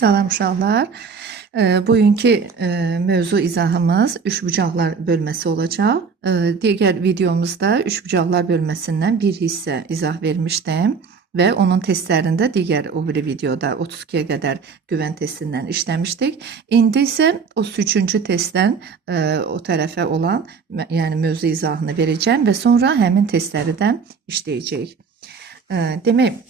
Salam uşaqlar. Bugünkü mövzu izahımız üçbucaqlar bölməsi olacaq. Digər videomuzda üçbucaqlar bölməsindən bir hissə izah vermişdim və onun testlərində digər o biri videoda 32-yə qədər güvən testindən işləmişdik. İndi isə 33-cü testdən o tərəfə olan, yəni mövzu izahını verəcəm və sonra həmin testləri də işləyəcəyik. Demək,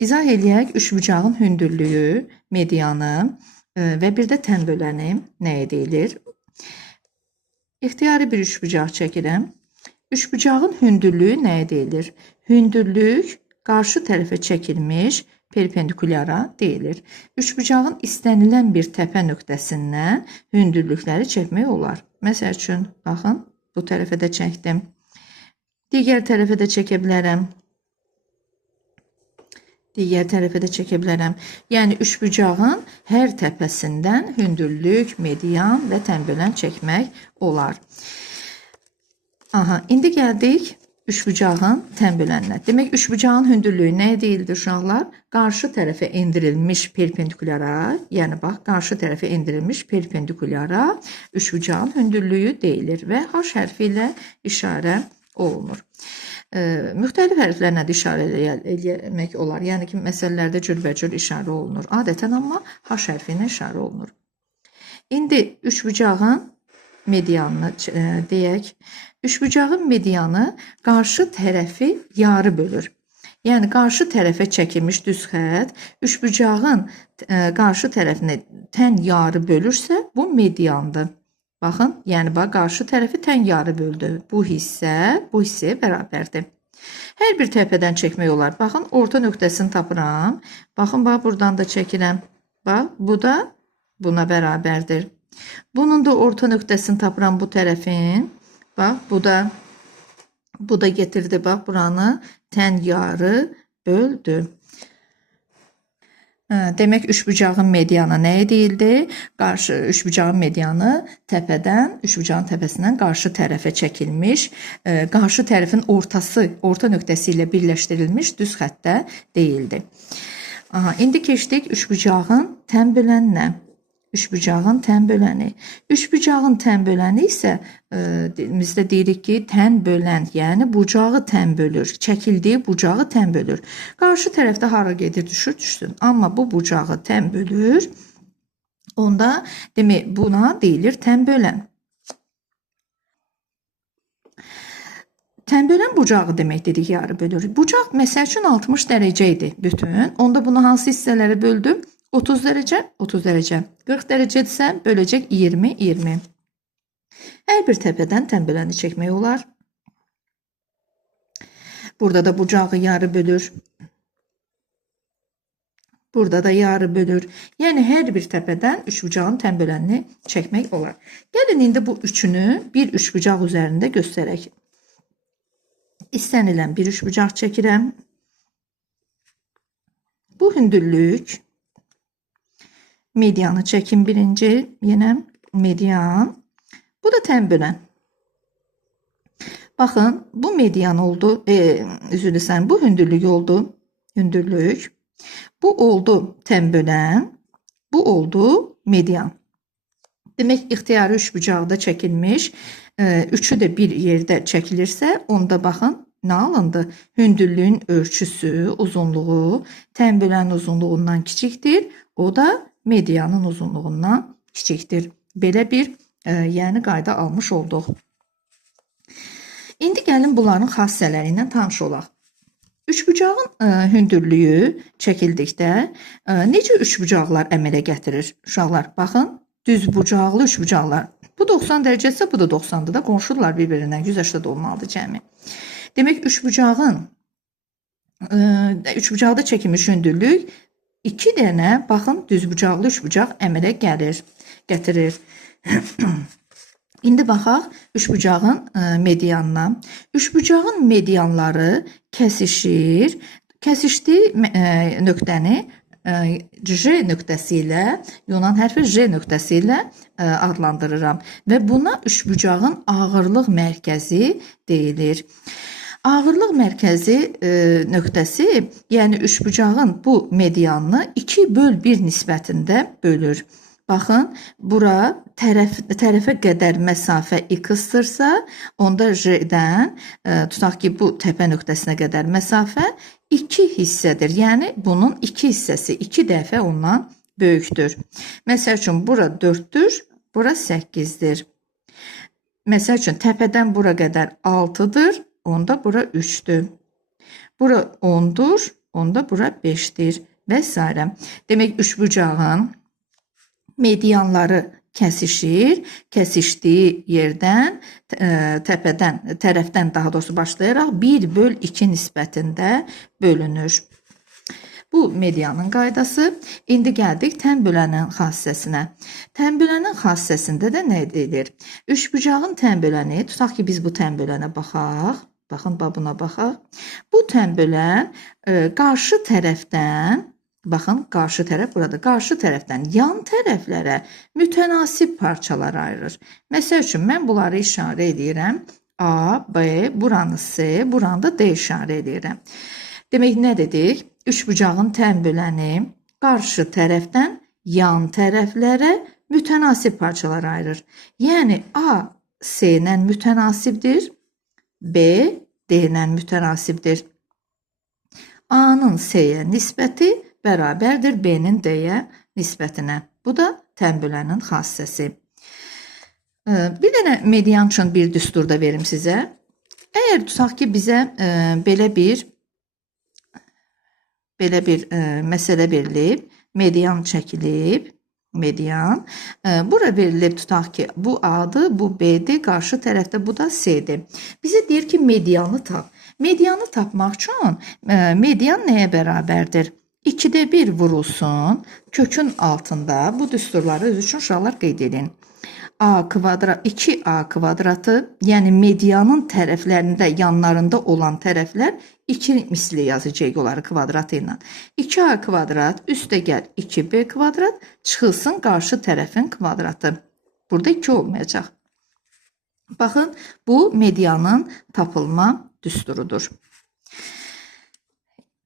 İzah eləyək üçbucağın hündürlüyü, medianı və bir də tən böləni nəyə deyilir? İxtiyari bir üçbucaq çəkirəm. Üçbucağın hündürlüyü nəyə deyilir? Hündürlük qarşı tərəfə çəkilmiş perpendikulyara deyilir. Üçbucağın istənilən bir təpə nöqtəsindən hündürlükləri çəkmək olar. Məsəl üçün, baxın, bu tərəfə də çəkdim. Digər tərəfə də çəkə bilərəm. Digər tərəfə də çəkə bilərəm. Yəni, üçbucağın hər təpəsindən hündürlük, median və tən bölən çəkmək olar. İndi gəldik üçbucağın tən bölənlə. Demək, üçbucağın hündürlüyü nəyə deyildir uşaqlar? Qarşı tərəfə endirilmiş perpendikulyara, yəni bax, qarşı tərəfə endirilmiş perpendikulyara üçbucağın hündürlüyü deyilir və H hərfi ilə işarə olunur. Müxtəlif hərflərlə də işarə eləmək olar. Yəni ki, məsələlərdə cürbəcür işarə olunur. Adətən amma H hərfi ilə işarə olunur. İndi üçbucağın medianını deyək. Üçbucağın medianı qarşı tərəfi yarı bölür. Yəni, qarşı tərəfə çəkilmiş düz xətt üçbucağın qarşı tərəfini tən yarı bölürsə, bu mediandır. Baxın, yəni qarşı tərəfi tən yarı böldü. Bu hissəyə bərabərdir. Hər bir təpədən çəkmək olar. Baxın, orta nöqtəsini tapıram. Baxın, buradan da çəkirəm. Bax, bu da buna bərabərdir. Bunun da orta nöqtəsini tapıram bu tərəfin. Bax, bu da getirdi, bax, buranı tən yarı böldü. Demək, üçbucağın medianı nəyə deyildi? Üçbucağın medianı üçbucağın təpəsindən qarşı tərəfə çəkilmiş, qarşı tərəfin orta nöqtəsi ilə birləşdirilmiş düz xəttə deyildi. İndi keçdik üçbucağın tən bölənlə. Üçbucağın tən böləni. Üçbucağın tən böləni isə bizdə deyirik ki, tən bölən, yəni bucağı tən bölür. Çəkildiyi bucağı tən bölür. Qarşı tərəfdə hara gedir, düşsün. Amma bu bucağı tən bölür. Onda demək, buna deyilir tən bölən. Tən bölən bucağı demək dedik, yarı bölür. Bucaq məsəl üçün 60 dərəcə idi bütün. Onda bunu hansı hissələrə böldüm? 30 dərəcə, 30 dərəcə. 40 dərəcədirsə, böləcək 20, 20. Hər bir təpədən tən böləni çəkmək olar. Burada da bucağı yarı bölür. Burada da yarı bölür. Yəni, hər bir təpədən üçbucağın tən bölənini çəkmək olar. Gəlin, indi bu üçünü bir üçbucaq üzərində göstərək. İstənilən bir üçbucaq çəkirəm. Bu hündürlük. Medianı çəkin birinci, yenə median. Bu da tən bölən. Baxın, bu median oldu, bu hündürlük oldu, hündürlük. Bu oldu tən bölən, bu oldu median. Demək, ixtiyari üçbucaqda çəkilmiş, üçü də bir yerdə çəkilirsə, onda baxın, nə alındı? Hündürlüyün ölçüsü, uzunluğu tən bölən uzunluğundan kiçikdir, o da medianın uzunluğundan kiçikdir. Belə bir yəni qayda almış olduq. İndi gəlin bunların xassələri ilə tanış olaq. Üçbucağın hündürlüyü çəkildikdə necə üçbucaqlar əmələ gətirir? Uşaqlar, baxın, düz bucaqlı üçbucaqlar. Bu 90 dərəcəsə, bu da 90-dır da, qonşudurlar bir-birindən, 180 olmalıdır cəmi. Demək, üçbucaqda çəkilmiş hündürlük 2 dənə, baxın, düzbucaqlı üçbucaq əmələ gətirir. İndi baxaq üçbucağın medianına. Üçbucağın medianları kəsişir. Kəsişdiyi nöqtəni J nöqtəsi ilə, Yunan hərfi J nöqtəsi ilə adlandırıram. Və buna üçbucağın ağırlıq mərkəzi deyilir. Ağırlıq mərkəzi nöqtəsi, yəni üçbucağın bu medianını 2/1 nisbətində bölür. Baxın, bura tərəfə qədər məsafə x-dırsa, onda J-dən tutaq ki, bu təpə nöqtəsinə qədər məsafə 2 hissədir. Yəni bunun 2 hissəsi 2 dəfə ondan böyükdür. Məsəl üçün bura 4-dür, bura 8-dir. Məsəl üçün təpədən bura qədər 6-dır, onda bura 3-dür. Bura 10-dur, onda bura 5-dir və s. Demək, üçbucağın medianları kəsişir. Kəsişdiyi yerdən, tərəfdən daha doğrusu başlayaraq 1/2 nisbətində bölünür. Bu medianın qaydası. İndi gəldik tən bölənin xassəsinə. Tən bölənin xassəsində də nə edilir? Üçbucağın tən böləni, tutaq ki, biz bu tən bölənə baxaq. Baxın, buna baxaq. Bu tən bölən qarşı tərəfdən, baxın, qarşı tərəf burada, qarşı tərəfdən yan tərəflərə mütənasib parçalar ayırır. Məsəl üçün, mən bunları işarə edirəm. A, B, buranı C, buranı da D işarə edirəm. Demək, nə dedik? Üçbucağın tən böləni qarşı tərəfdən yan tərəflərə mütənasib parçalar ayırır. Yəni, A, C ilə mütənasibdir, B, D ilə mütənasibdir. A-nın C-yə nisbəti bərabərdir B-nin D-yə nisbətinə. Bu da tən bölənin xassəsi. Bir dənə median üçün bir düstur da verim sizə. Əgər tutaq ki, bizə belə bir məsələ verilib, median çəkilib, median. Bura verilib, tutaq ki, bu A-dır, bu B-dir, qarşı tərəfdə bu da C-dir. Bizə deyir ki, medianı tap. Medianı tapmaq üçün median nəyə bərabərdir? 2/1 vurulsun, kökün altında bu düsturları öz üçün uşaqlar qeyd edin. A kvadrat, 2A kvadratı, yəni medianın tərəflərində, yanlarında olan tərəflər 2 misli yazacaq onları kvadratı ilə. 2A kvadrat üstə gəl 2B kvadrat çıxılsın qarşı tərəfin kvadratı. Burada 2 olmayacaq. Baxın, bu medianın tapılma düsturudur.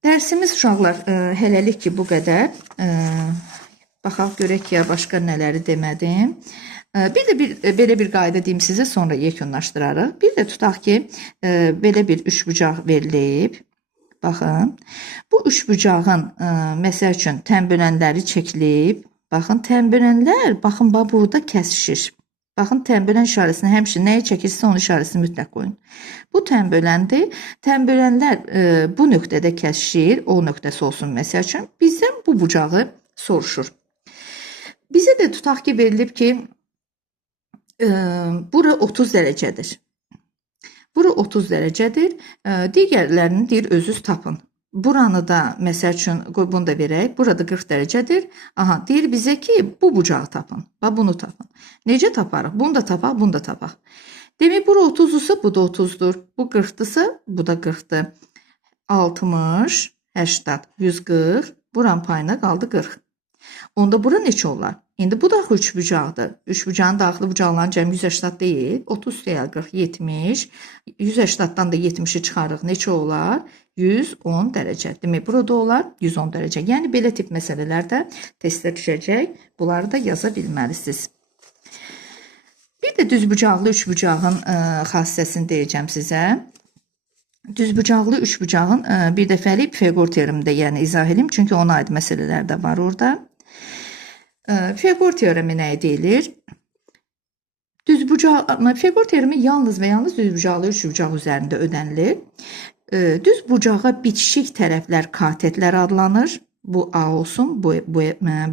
Dərsimiz uşaqlar hələlik ki, bu qədər. Baxaq, görək ki, başqa nələri demədim. Bir də belə bir qayda deyim sizə, sonra yekunlaşdırarıq. Bir də tutaq ki, belə bir üçbucaq verilib. Baxın, bu üçbucağın, məsəl üçün, tən bölənləri çəkilib. Baxın, tən bölənlər, baxın, burada kəsişir. Baxın, tən bölən işarəsini həmişə nəyə çəkirsə, onun işarəsini mütləq qoyun. Bu tən böləndir. Tən bölənlər bu nöqtədə kəsişir, o nöqtəsi olsun məsəl üçün. Bizdən bu bucağı soruşur. Bizə də tutaq ki, verilib ki, bura 30 dərəcədir. Bura 30 dərəcədir. Digərlərini deyir, özünüz tapın. Buranı da, məsəl üçün, bunu da verək. Burada 40 dərəcədir. Aha, deyir bizə ki, bu bucağı tapın. Bunu tapın. Necə taparıq? Bunu da tapaq, bunu da tapaq. Demək, bura 30-dursa, bu da 30-dur. Bu 40-dırsa, bu da 40-dır. 60, 80, 140. Buranın payına qaldı 40. Onda bura neçə olar? İndi bu da üçbucaqdır. Üçbucağın daxili bucaqların cəmi 180 deyil. 30 deyil, 40, 70. 180-dan da 70-i çıxarıq. Neçə olar? 110 dərəcə. Demək, burada olar 110 dərəcə. Yəni, belə tip məsələlərdə testə düşəcək. Bunları da yaza bilməlisiniz. Bir də düzbucaqlı üçbucağın xassəsini deyəcəm sizə. Düzbucaqlı üçbucağın bir dəfəlik Pifaqor teoremində yəni izah edim. Çünki ona aid məsələlər də var orada. Pifaqor teoremi nə deyilir? Pifaqor teoremi yalnız və yalnız düzbucaqlı üçbucaq üzərində ödənilir. Düzbucağa bitişik tərəflər katetlər adlanır. Bu A olsun, bu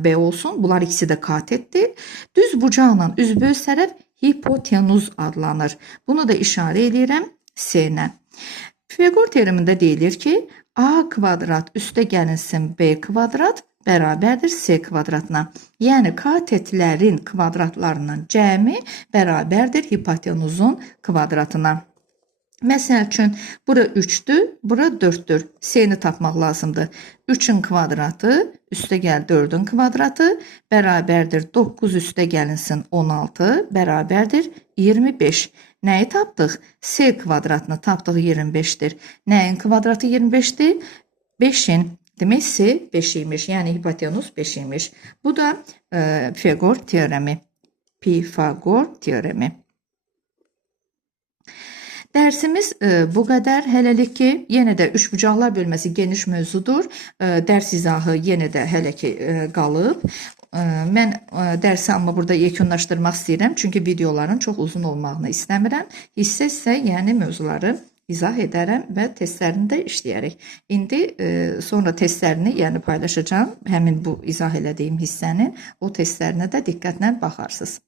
B olsun. Bunlar ikisi də katetdir. Düzbucaqla üzbəüz tərəf hipotenuz adlanır. Bunu da işarə edirəm C-nə. Pifaqor teoremində deyilir ki, A kvadrat üstə gəlinsin B kvadrat bərabərdir C kvadratına. Yəni, katetlərin kvadratlarının cəmi bərabərdir hipotenuzun kvadratına. Məsəl üçün, bura 3-dür, bura 4-dür. C-ni tapmaq lazımdır. 3-ün kvadratı, üstə gəl 4-ün kvadratı, bərabərdir 9 üstə gəlinsin 16, bərabərdir 25. Nəyi tapdıq? S kvadratını tapdıq 25-dir. Nəyin kvadratı 25-dir? 5-in. Demək S 5 imiş. Yəni hipotenuz 5 imiş. Bu da Pifaqor teoremi. Pifaqor teoremi. Dərsimiz bu qədər. Hələlik ki, yenə də üçbucaqlar bölməsi geniş mövzudur. Dərs izahı yenə də hələ ki qalıb. Mən dərsi amma burada yekunlaşdırmaq istəyirəm. Çünki videoların çox uzun olmağını istəmirəm. Hissə-hissə, yəni mövzuları izah edərəm və testlərini də işləyərək. İndi sonra testlərini, yəni paylaşacağam. Həmin bu izah elədiyim hissənin o testlərinə də diqqətlə baxarsınız.